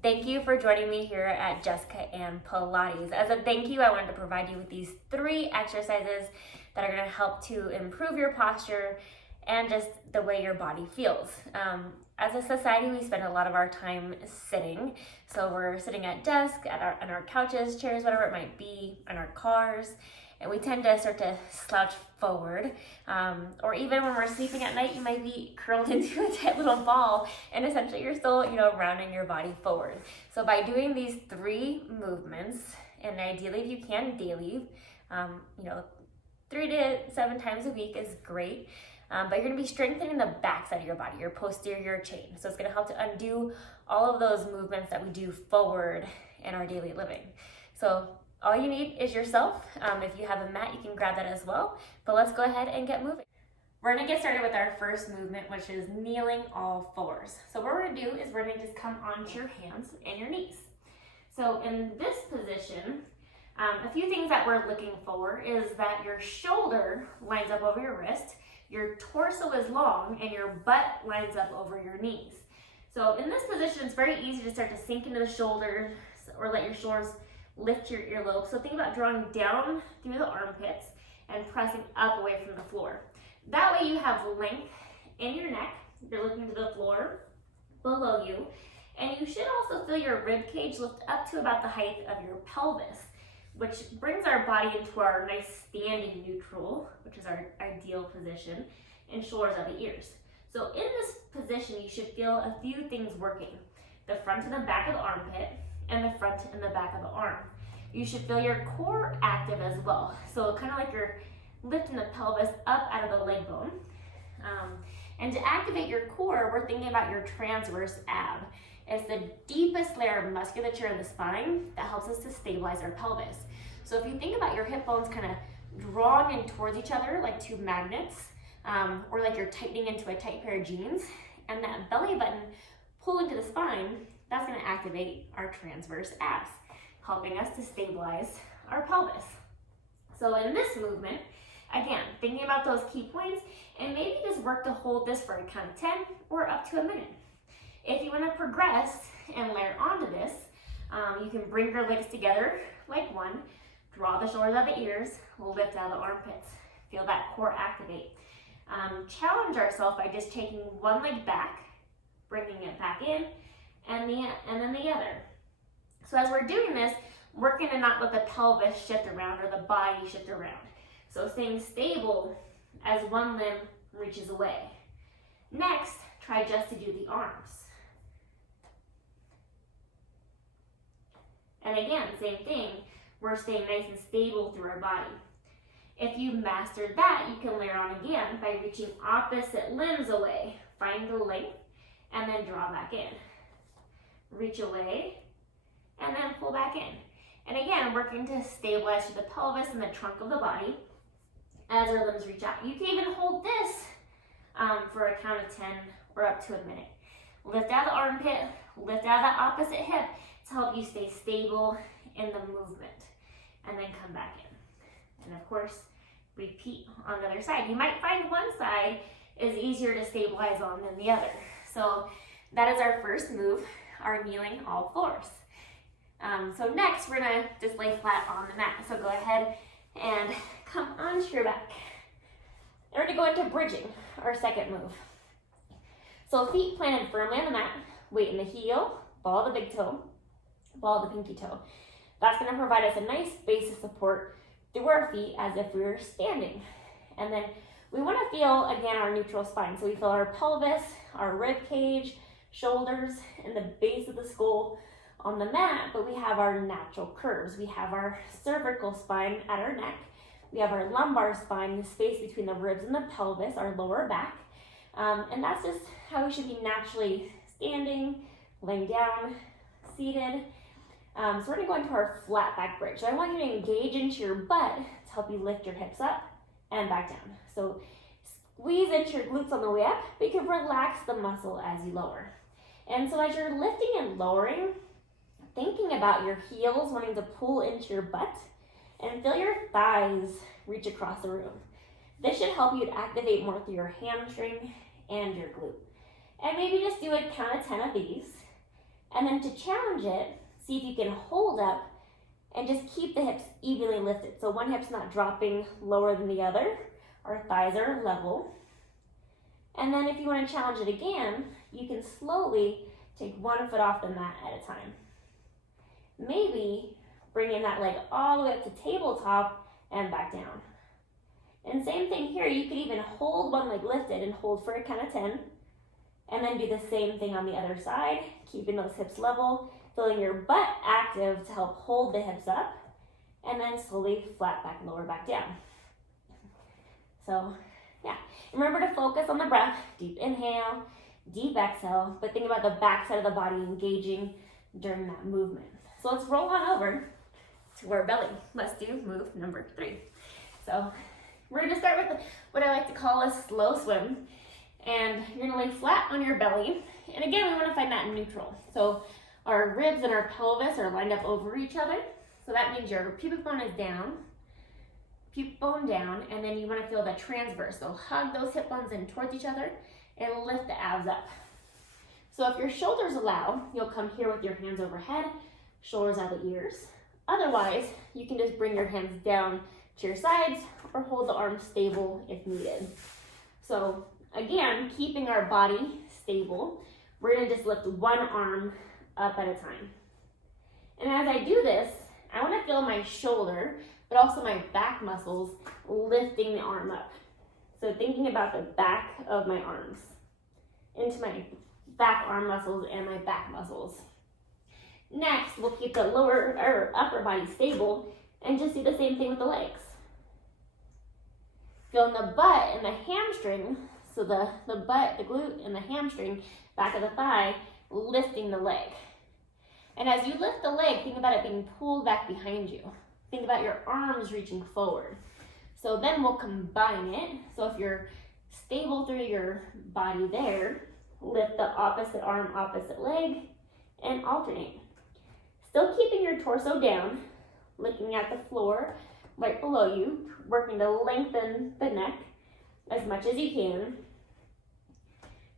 Thank you for joining me here at Jessica and Pilates. As a thank you, I wanted to provide you with these 3 exercises that are going to help to improve your posture and just the way your body feels. As a society, we spend a lot of our time sitting. So we're sitting at desk, on our couches, chairs, whatever it might be, in our cars, and we tend to start to slouch forward. Or even when we're sleeping at night, you might be curled into a tight little ball, and essentially you're still, rounding your body forward. So by doing these 3 movements, and ideally if you can daily, 3 to 7 times a week is great. But you're going to be strengthening the backside of your body, your posterior chain. So it's going to help to undo all of those movements that we do forward in our daily living. So all you need is yourself. If you have a mat, you can grab that as well. But let's go ahead and get moving. We're going to get started with our first movement, which is kneeling all fours. So what we're going to do is we're going to just come onto your hands and your knees. So in this position, a few things that we're looking for is that your shoulder lines up over your wrist, your torso is long, and your butt lines up over your knees. So in this position, it's very easy to start to sink into the shoulders or let your shoulders lift your earlobes. So think about drawing down through the armpits and pressing up away from the floor. That way you have length in your neck. You're looking to the floor below you. And you should also feel your rib cage lift up to about the height of your pelvis, which brings our body into our nice standing neutral, which is our ideal position, and shoulders at the ears. So in this position, you should feel a few things working. The front and the back of the armpit, and the front and the back of the arm. You should feel your core active as well. So kind of like you're lifting the pelvis up out of the leg bone. And to activate your core, we're thinking about your transverse ab. It's the deepest layer of musculature in the spine that helps us to stabilize our pelvis. So if you think about your hip bones kind of drawing in towards each other like 2 magnets, or like you're tightening into a tight pair of jeans, and that belly button pulling to the spine, that's going to activate our transverse abs, helping us to stabilize our pelvis. So in this movement, again, thinking about those key points, and maybe just work to hold this for a count of 10 or up to a minute. If you want to progress and layer onto this, you can bring your legs together like one, draw the shoulders out of the ears, lift out of the armpits. Feel that core activate. Challenge ourselves by just taking one leg back, bringing it back in, and then the other. So as we're doing this, we're going to not let the pelvis shift around or the body shift around. So staying stable as one limb reaches away. Next, try just to do the arms. And again, same thing, we're staying nice and stable through our body. If you've mastered that, you can layer on again by reaching opposite limbs away. Find the length and then draw back in. Reach away and then pull back in. And again, working to stabilize through the pelvis and the trunk of the body as our limbs reach out. You can even hold this for a count of 10 or up to a minute. Lift out the armpit, lift out the opposite hip to help you stay stable in the movement, and then come back in. And of course, repeat on the other side. You might find one side is easier to stabilize on than the other. So that is our first move, our kneeling all fours. So next, we're gonna just lay flat on the mat. So go ahead and come onto your back. And we're gonna go into bridging, our second move. So feet planted firmly on the mat, weight in the heel, ball of the big toe, ball of the pinky toe. That's gonna provide us a nice base of support through our feet as if we were standing. And then we wanna feel, again, our neutral spine. So we feel our pelvis, our rib cage, shoulders, and the base of the skull on the mat, but we have our natural curves. We have our cervical spine at our neck. We have our lumbar spine, the space between the ribs and the pelvis, our lower back. And that's just how we should be naturally standing, laying down, seated. So we're gonna go into our flat back bridge. So I want you to engage into your butt to help you lift your hips up and back down. So squeeze into your glutes on the way up, but you can relax the muscle as you lower. And so as you're lifting and lowering, thinking about your heels wanting to pull into your butt and feel your thighs reach across the room. This should help you to activate more through your hamstring and your glute. And maybe just do a count of 10 of these. And then to challenge it, see if you can hold up and just keep the hips evenly lifted. So one hip's not dropping lower than the other. Our thighs are level. And then if you want to challenge it again, you can slowly take one foot off the mat at a time. Maybe bringing that leg all the way up to tabletop and back down. And same thing here, you could even hold one leg lifted and hold for a count of 10. And then do the same thing on the other side, keeping those hips level, feeling your butt active to help hold the hips up, and then slowly flat back, lower back down. So yeah, remember to focus on the breath, deep inhale, deep exhale, but think about the back side of the body engaging during that movement. So let's roll on over to our belly. Let's do move number 3. So we're gonna start with what I like to call a slow swim. And you're gonna lay flat on your belly. And again, we wanna find that neutral. So our ribs and our pelvis are lined up over each other. So that means your pubic bone is down, pubic bone down, and then you wanna feel the transverse. So hug those hip bones in towards each other and lift the abs up. So if your shoulders allow, you'll come here with your hands overhead, shoulders out the ears. Otherwise, you can just bring your hands down to your sides or hold the arms stable if needed. So again, keeping our body stable, we're gonna just lift one arm up at a time. And as I do this, I wanna feel my shoulder, but also my back muscles lifting the arm up. So thinking about the back of my arms into my back arm muscles and my back muscles. Next, we'll keep the lower or upper body stable and just do the same thing with the legs. Feeling the butt and the hamstring, so the butt, the glute, and the hamstring, back of the thigh, lifting the leg. And as you lift the leg, think about it being pulled back behind you. Think about your arms reaching forward. So then we'll combine it. So if you're stable through your body there, lift the opposite arm, opposite leg, and alternate. Still keeping your torso down, looking at the floor right below you, working to lengthen the neck as much as you can.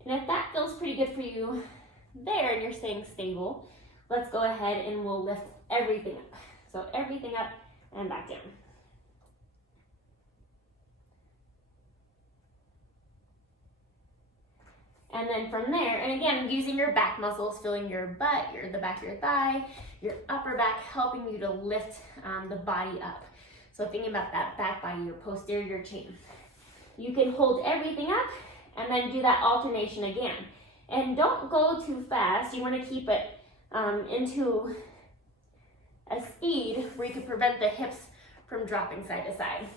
And if that feels pretty good for you there and you're staying stable, let's go ahead and we'll lift everything up. So everything up and back down. And then from there, and again, using your back muscles, feeling your butt, the back of your thigh, your upper back, helping you to lift the body up. So thinking about that back body, your posterior chain. You can hold everything up and then do that alternation again. And don't go too fast. You want to keep it into a speed where you can prevent the hips from dropping side to side.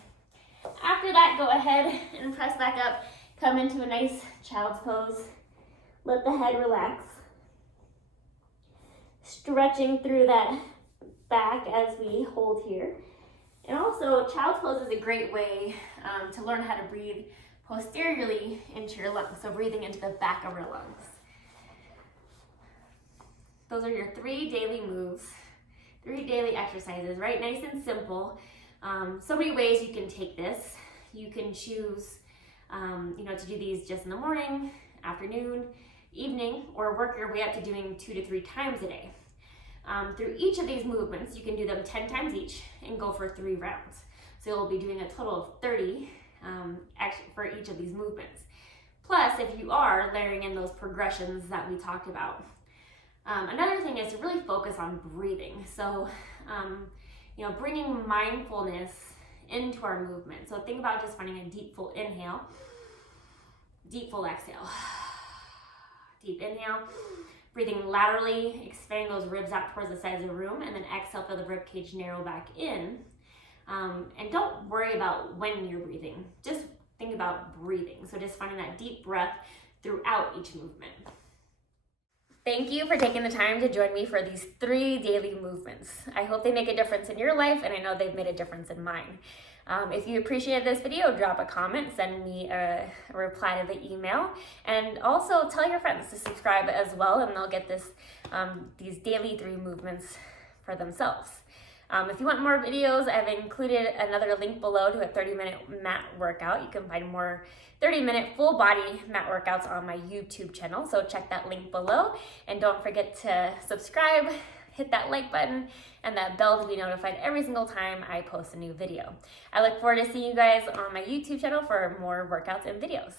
After that, go ahead and press back up. Come into a nice child's pose. Let the head relax. Stretching through that back as we hold here. And also, child's pose is a great way to learn how to breathe posteriorly into your lungs. So breathing into the back of your lungs. Those are your 3 daily moves, 3 daily exercises, right? Nice and simple. So many ways you can take this. You can choose to do these just in the morning, afternoon, evening, or work your way up to doing 2 to 3 times a day. Through each of these movements, you can do them 10 times each and go for 3 rounds. So you'll be doing a total of 30 for each of these movements. Plus, if you are layering in those progressions that we talked about. Another thing is to really focus on breathing. So, bringing mindfulness into our movement. So think about just finding a deep full inhale, deep full exhale. Deep inhale, breathing laterally, expanding those ribs out towards the sides of the room, and then exhale, feel the rib cage narrow back in. And don't worry about when you're breathing, just think about breathing. So just finding that deep breath throughout each movement. Thank you for taking the time to join me for these 3 daily movements. I hope they make a difference in your life, and I know they've made a difference in mine. If you appreciated this video, drop a comment, send me a reply to the email, and also tell your friends to subscribe as well, and they'll get these daily 3 movements for themselves. If you want more videos, I've included another link below to a 30-minute mat workout. You can find more 30-minute full body mat workouts on my YouTube channel. So check that link below. And don't forget to subscribe, hit that like button, and that bell to be notified every single time I post a new video. I look forward to seeing you guys on my YouTube channel for more workouts and videos.